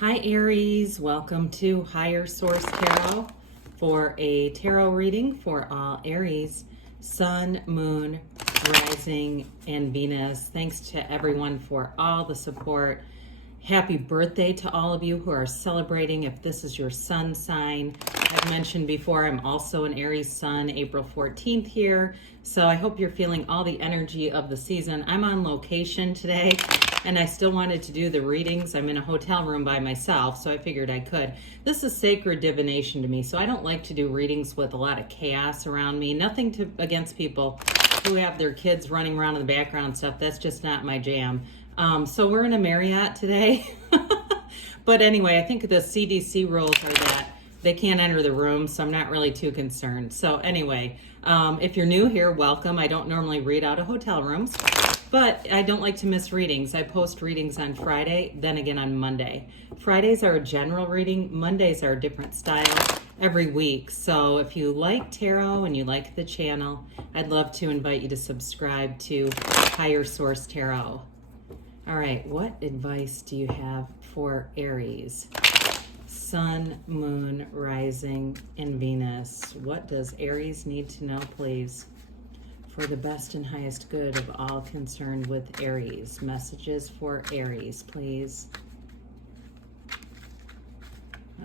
Hi Aries, welcome to Higher Source Tarot for a tarot reading for all Aries, Sun, Moon, Rising, and Venus. Thanks to everyone for all the support. Happy birthday to all of you who are celebrating if this is your sun sign. I've mentioned before, I'm also an Aries sun, April 14th here. So I hope you're feeling all the energy of the season. I'm on location today and I still wanted to do the readings. I'm in a hotel room by myself, so I figured I could. This is sacred divination to me, so I don't like to do readings with a lot of chaos around me. Nothing against people who have their kids running around in the background and stuff. That's just not my jam. So we're in a Marriott today. But anyway, I think the CDC rules are that they can't enter the room, so I'm not really too concerned. So anyway, if you're new here, welcome. I don't normally read out of hotel rooms, but I don't like to miss readings. I post readings on Friday, then again on Monday. Fridays are a general reading. Mondays are a different style every week. So if you like tarot and you like the channel, I'd love to invite you to subscribe to Higher Source Tarot. All right, what advice do you have for Aries? Sun, Moon, Rising, and Venus. What does Aries need to know, please? For the best and highest good of all concerned with Aries. Messages for Aries, please.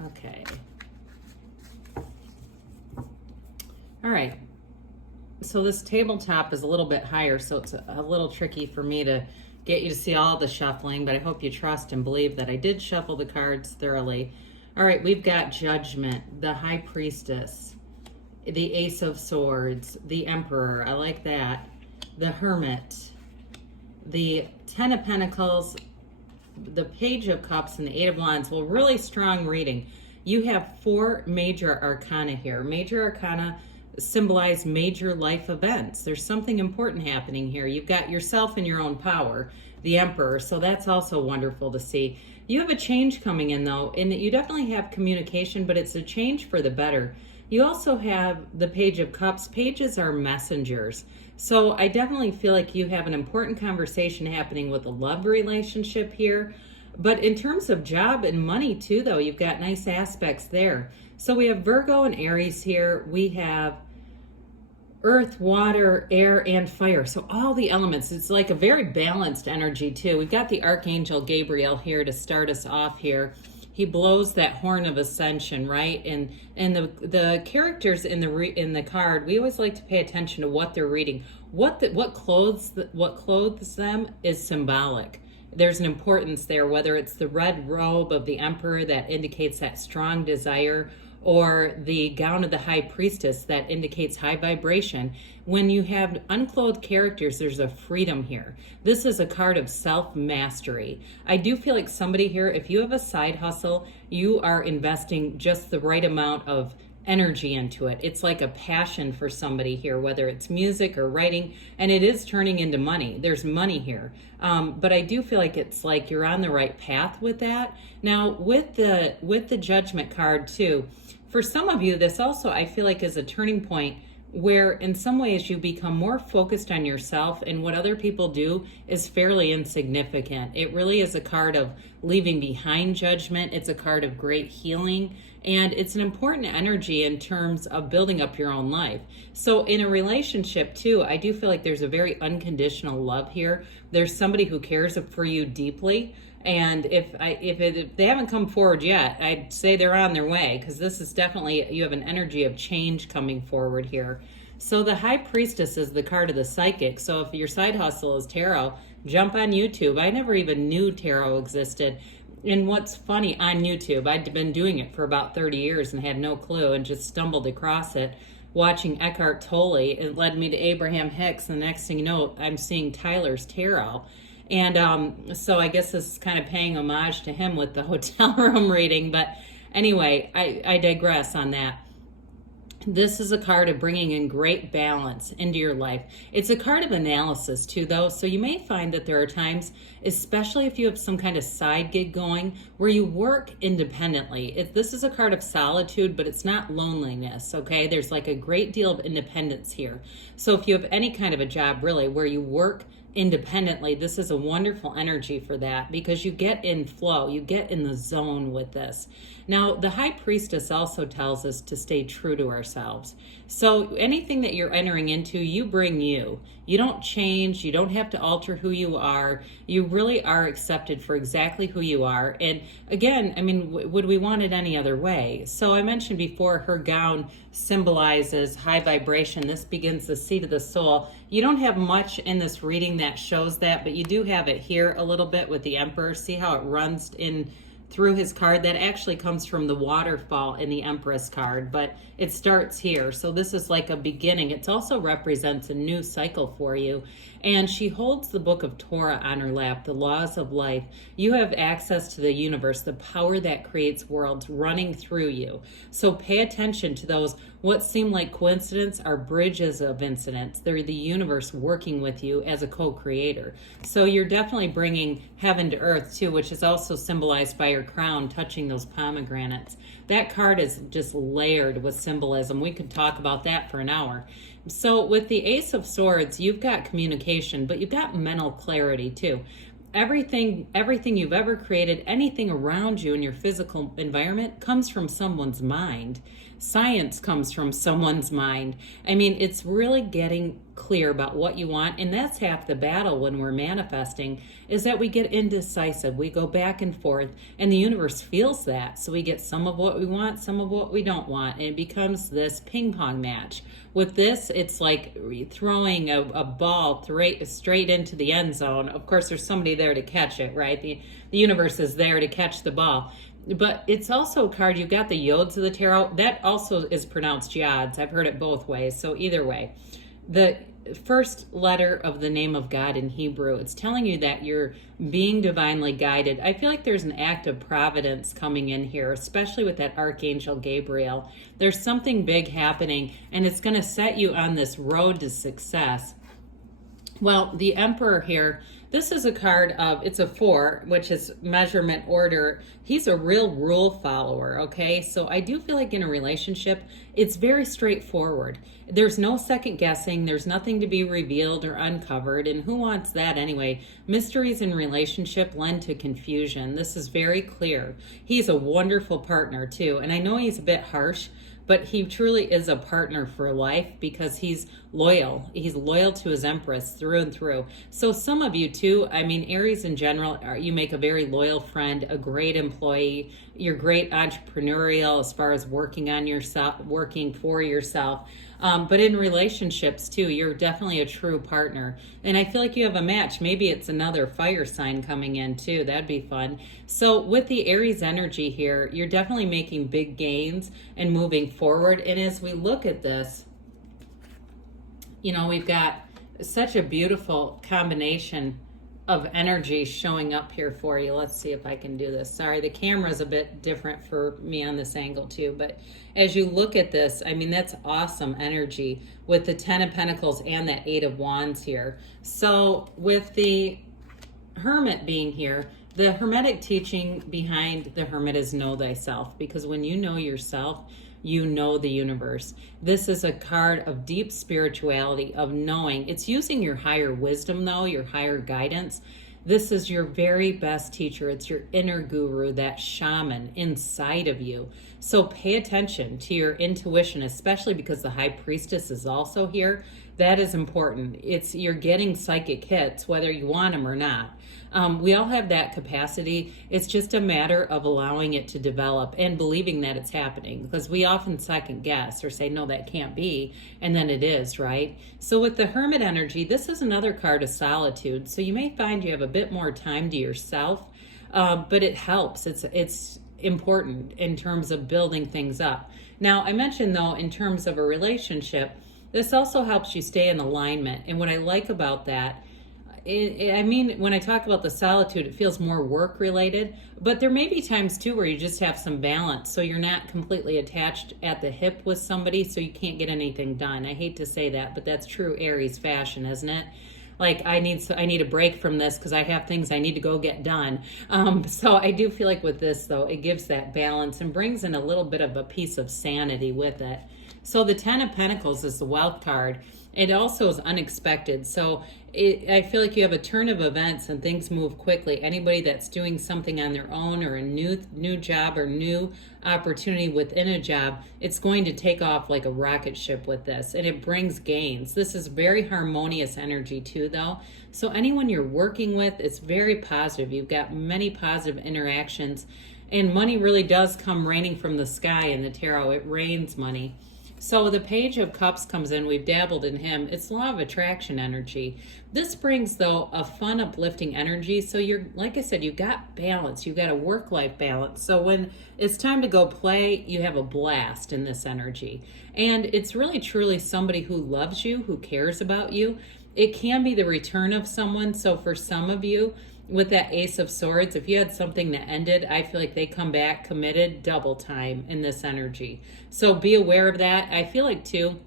Okay. All right. So this tabletop is a little bit higher, so it's a little tricky for me to get you to see all the shuffling, but I hope you trust and believe that I did shuffle the cards thoroughly. All right, we've got Judgment, the High Priestess, the Ace of Swords, the Emperor, I like that, the Hermit, the Ten of Pentacles, the Page of Cups, and the Eight of Wands. Well, really strong reading. You have four major arcana here. Major arcana symbolize major life events. There's something important happening here. You've got yourself in your own power, the Emperor, so that's also wonderful to see. You have a change coming in, though, and you definitely have communication, but it's a change for the better. You also have the Page of Cups. Pages are messengers. So I definitely feel like you have an important conversation happening with a love relationship here. But in terms of job and money too, though, you've got nice aspects there. So we have Virgo and Aries here. We have earth, water, air, and fire. So all the elements. It's like a very balanced energy too. We've got the Archangel Gabriel here to start us off here. He blows that horn of ascension, right? And the characters in the card, we always like to pay attention to what they're reading. What clothes them is symbolic. There's an importance there, whether it's the red robe of the Emperor that indicates that strong desire, or the gown of the High Priestess that indicates high vibration. When you have unclothed characters, there's a freedom here. This is a card of self-mastery. I do feel like somebody here, if you have a side hustle, you are investing just the right amount of energy into it. It's like a passion for somebody here, whether it's music or writing, and it is turning into money. There's money here. But I do feel like it's like you're on the right path with that. Now, with the Judgment card too, for some of you, this also I feel like is a turning point where in some ways you become more focused on yourself, and what other people do is fairly insignificant. It really is a card of leaving behind judgment. It's a card of great healing, and it's an important energy in terms of building up your own life. So in a relationship too, I do feel like there's a very unconditional love here. There's somebody who cares for you deeply. And if they haven't come forward yet, I'd say they're on their way, because this is definitely, you have an energy of change coming forward here. So the High Priestess is the card of the psychic. So if your side hustle is tarot, jump on YouTube. I never even knew tarot existed. And what's funny, on YouTube, I'd been doing it for about 30 years and had no clue, and just stumbled across it. Watching Eckhart Tolle, it led me to Abraham Hicks. The next thing you know, I'm seeing Tyler's tarot. And so I guess this is kind of paying homage to him with the hotel room reading. But anyway, I digress on that. This is a card of bringing in great balance into your life. It's a card of analysis too, though. So you may find that there are times, especially if you have some kind of side gig going, where you work independently. This is a card of solitude, but it's not loneliness, okay? There's like a great deal of independence here. So if you have any kind of a job, really, where you work independently, this is a wonderful energy for that, because you get in flow, you get in the zone with this. Now, the High Priestess also tells us to stay true to ourselves. So anything that you're entering into, you bring you. You don't change. You don't have to alter who you are. You really are accepted for exactly who you are. And again, I mean, would we want it any other way? So I mentioned before, her gown symbolizes high vibration. This begins the seat of the soul. You don't have much in this reading that shows that, but you do have it here a little bit with the Emperor. See how it runs in through his card? That actually comes from the waterfall in the Empress card, but it starts here. So this is like a beginning. It also represents a new cycle for you. And she holds the book of Torah on her lap, the laws of life. You have access to the universe, the power that creates worlds running through you. So pay attention to those. What seem like coincidence are bridges of incidents. They're the universe working with you as a co-creator. So you're definitely bringing heaven to earth too, which is also symbolized by your crown touching those pomegranates. That card is just layered with symbolism. We could talk about that for an hour. So with the Ace of Swords, you've got communication, but you've got mental clarity too. Everything you've ever created, anything around you in your physical environment comes from someone's mind. Science comes from someone's mind. I mean, it's really getting clear about what you want, and that's half the battle when we're manifesting, is that we get indecisive. We go back and forth, and the universe feels that. So we get some of what we want, some of what we don't want, and it becomes this ping pong match. With this, it's like throwing a ball straight into the end zone. Of course, there's somebody there to catch it, right? The universe is there to catch the ball. But it's also a card, you've got the Yods of the Tarot. That also is pronounced Yods. I've heard it both ways, so either way. The first letter of the name of God in Hebrew, it's telling you that you're being divinely guided. I feel like there's an act of providence coming in here, especially with that Archangel Gabriel. There's something big happening, and it's going to set you on this road to success. Well, the Emperor here, this is a card of, it's a 4, which is measurement order. He's a real rule follower, okay? So I do feel like in a relationship, it's very straightforward. There's no second guessing. There's nothing to be revealed or uncovered. And who wants that anyway? Mysteries in relationship lend to confusion. This is very clear. He's a wonderful partner too. And I know he's a bit harsh, but he truly is a partner for life because he's loyal. He's loyal to his Empress through and through. So some of you too, I mean, Aries in general, you make a very loyal friend, a great employee. You're great entrepreneurial as far as working on yourself, working for yourself. But in relationships too, you're definitely a true partner. And I feel like you have a match. Maybe it's another fire sign coming in too. That'd be fun. So with the Aries energy here, you're definitely making big gains and moving forward. And as we look at this, you know, we've got such a beautiful combination of energy showing up here for you. Let's see if I can do this. Sorry, the camera's a bit different for me on this angle too, but as you look at this, I mean, that's awesome energy with the 10 of Pentacles and that 8 of Wands here. So with the Hermit being here, the Hermetic teaching behind the Hermit is know thyself, because when you know yourself, you know the universe. This is a card of deep spirituality, of knowing. It's using your higher wisdom though, your higher guidance. This is your very best teacher. It's your inner guru, that shaman inside of you. So pay attention to your intuition, especially because the High Priestess is also here. That is important. You're getting psychic hits, whether you want them or not. We all have that capacity. It's just a matter of allowing it to develop and believing that it's happening, because we often second guess or say, no, that can't be. And then it is, right? So with the Hermit energy, this is another card of solitude. So you may find you have a bit more time to yourself, but it helps. It's important in terms of building things up. Now, I mentioned though, in terms of a relationship, this also helps you stay in alignment. And what I like about that, I mean, when I talk about the solitude, it feels more work related, but there may be times too where you just have some balance. So you're not completely attached at the hip with somebody, so you can't get anything done. I hate to say that, but that's true Aries fashion, isn't it? Like I need a break from this because I have things I need to go get done. So I do feel like with this though, it gives that balance and brings in a little bit of a piece of sanity with it. So the 10 of Pentacles is the wealth card. It also is unexpected. So I feel like you have a turn of events and things move quickly. Anybody that's doing something on their own or a new job or new opportunity within a job, it's going to take off like a rocket ship with this, and it brings gains. This is very harmonious energy too, though. So anyone you're working with, it's very positive. You've got many positive interactions, and money really does come raining from the sky in the tarot. It rains money. So the Page of Cups comes in. We've dabbled in him. It's law of attraction energy. This brings, though, a fun, uplifting energy. So you're, like I said, you've got balance. You've got a work-life balance. So when it's time to go play, you have a blast in this energy. And it's really, truly somebody who loves you, who cares about you. It can be the return of someone. So for some of you, with that Ace of Swords, if you had something that ended, I feel like they come back committed double time in this energy. So be aware of that. I feel like, too,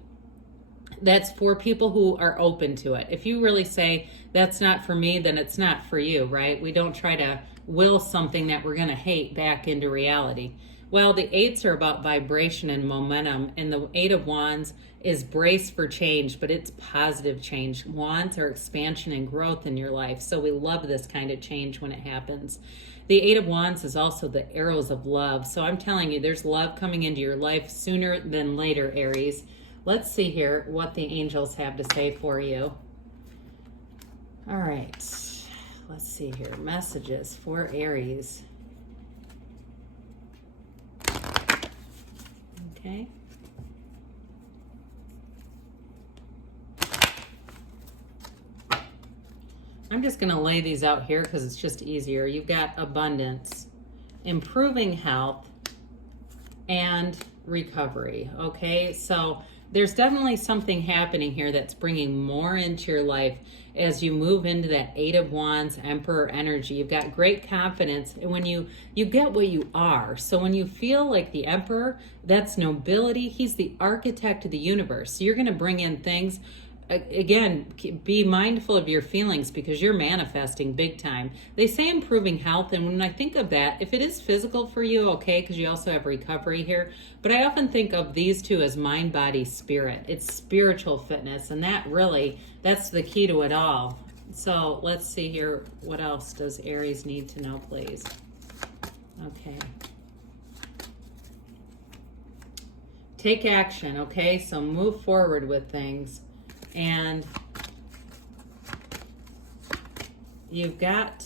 that's for people who are open to it. If you really say, that's not for me, then it's not for you, right? We don't try to will something that we're going to hate back into reality. Well, the eights are about vibration and momentum, and the Eight of Wands is brace for change, but it's positive change. Wands are expansion and growth in your life, so we love this kind of change when it happens. The Eight of Wands is also the arrows of love, so I'm telling you, there's love coming into your life sooner than later, Aries. Let's see here what the angels have to say for you. All right, let's see here. Messages for Aries. Okay. I'm just going to lay these out here because it's just easier. You've got abundance, improving health, and recovery. Okay, so there's definitely something happening here that's bringing more into your life as you move into that Eight of Wands, Emperor energy. You've got great confidence, and when you get what you are. So when you feel like the Emperor, that's nobility. He's the architect of the universe. So you're going to bring in things. Again, be mindful of your feelings because you're manifesting big time. They say improving health, and when I think of that, if it is physical for you, okay, because you also have recovery here, but I often think of these two as mind, body, spirit. It's spiritual fitness, and that's the key to it all. So let's see here. What else does Aries need to know, please? Okay. Take action, okay? So move forward with things. And you've got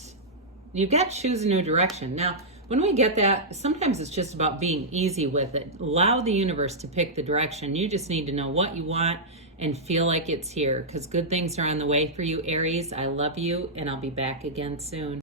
to choose a new direction. Now, when we get that, sometimes it's just about being easy with it. Allow the universe to pick the direction. You just need to know what you want and feel like it's here, because good things are on the way for you, Aries. I love you, and I'll be back again soon.